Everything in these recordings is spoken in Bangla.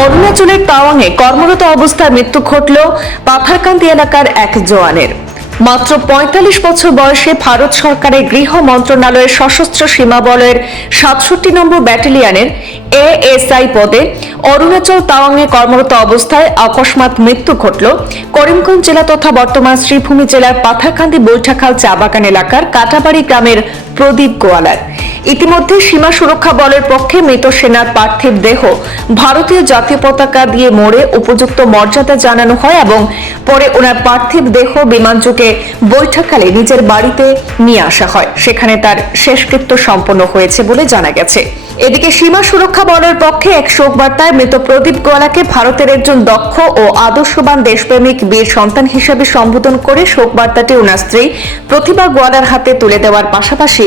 অরুণাচলের তাওয়াংয়ে কর্মরত অবস্থায় মৃত্যু ঘটল পাথারকান্দি এলাকার এক জওয়ানের। মাত্র ৪৫ বছর বয়সে ভারত সরকারের গৃহ মন্ত্রণালয়ের সশস্ত্র সীমা বলের ৬৭ নম্বর ব্যাটালিয়নের এএসআই পদে অরুণাচল তাওয়াংয়ে কর্মরত অবস্থায় অকস্মাৎ মৃত্যু ঘটল করিমগঞ্জ জেলা তথা বর্তমান শ্রীভূমি জেলার পাথারকান্দি বৈঠাখাল চা বাগান এলাকার কাটাবাড়ি গ্রামের প্রদীপ গোয়ালার। ইতিমধ্যে সীমা সুরক্ষা বলের পক্ষে মৃত সেনার পার্থিব দেহ ভারতীয় জাতীয় পতাকা দিয়ে মোড়ে উপযুক্ত মর্যাদা জানানো হয় এবং পরে ওনার পার্থিব দেহ বিমানযোগে বৈঠাখালে নিজের বাড়িতে নিয়ে আসা হয়। সেখানে তার শেষকৃত্য সম্পন্ন হয়েছে বলে জানা গেছে। এদিকে সীমা সুরক্ষা বলের পক্ষে এক শোক বার্তায় মৃত প্রদীপ গোয়ালাকে ভারতের একজন দক্ষ ও আদর্শবান দেশপ্রেমিক বীর সন্তান হিসেবে সম্বোধন করে শোক বার্তাটি ওনার স্ত্রী প্রতিভা গোয়ালার হাতে তুলে দেওয়ার পাশাপাশি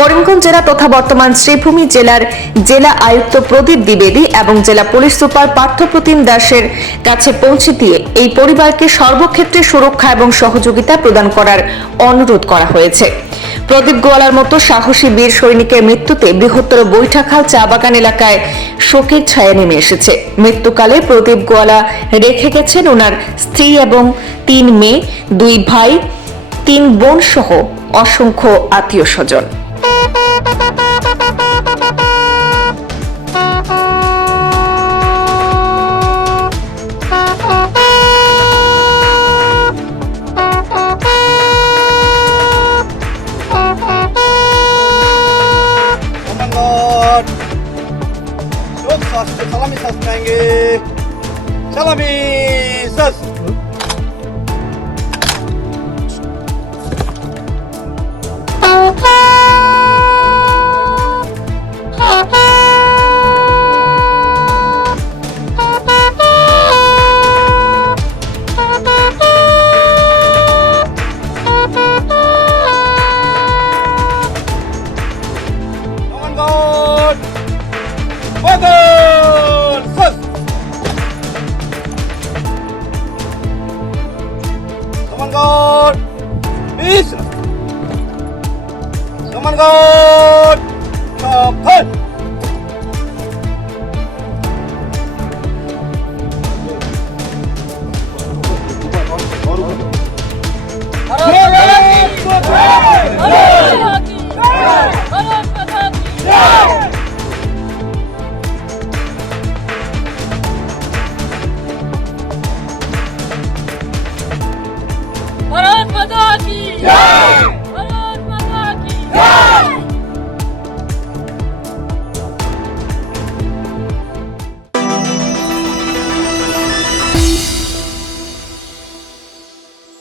করিমগঞ্জ জেলা তথা বর্তমান শ্রীভূমি জেলার জেলা আয়ুক্ত প্রদীপ দ্বিবেদী এবং জেলা পুলিশ সুপার পার্থপ্রতিম দাসের কাছে পৌঁছে দিয়ে এই পরিবারকে সর্বক্ষেত্রে সুরক্ষা এবং সহযোগিতা প্রদান করার অনুরোধ করা হয়েছে। প্রদীপ গোয়ালার মতো সাহসী বীর সৈনিকের মৃত্যুতে বৃহত্তর বৈঠাখাল চা বাগান এলাকায় শোকের ছায়া নেমে এসেছে। মৃত্যুকালে প্রদীপ গোয়ালা রেখে গেছেন ওনার স্ত্রী এবং ৩ মেয়ে, 2 ভাই, 3 বোন সহ অসংখ্য আত্মীয় স্বজন। Salami sas.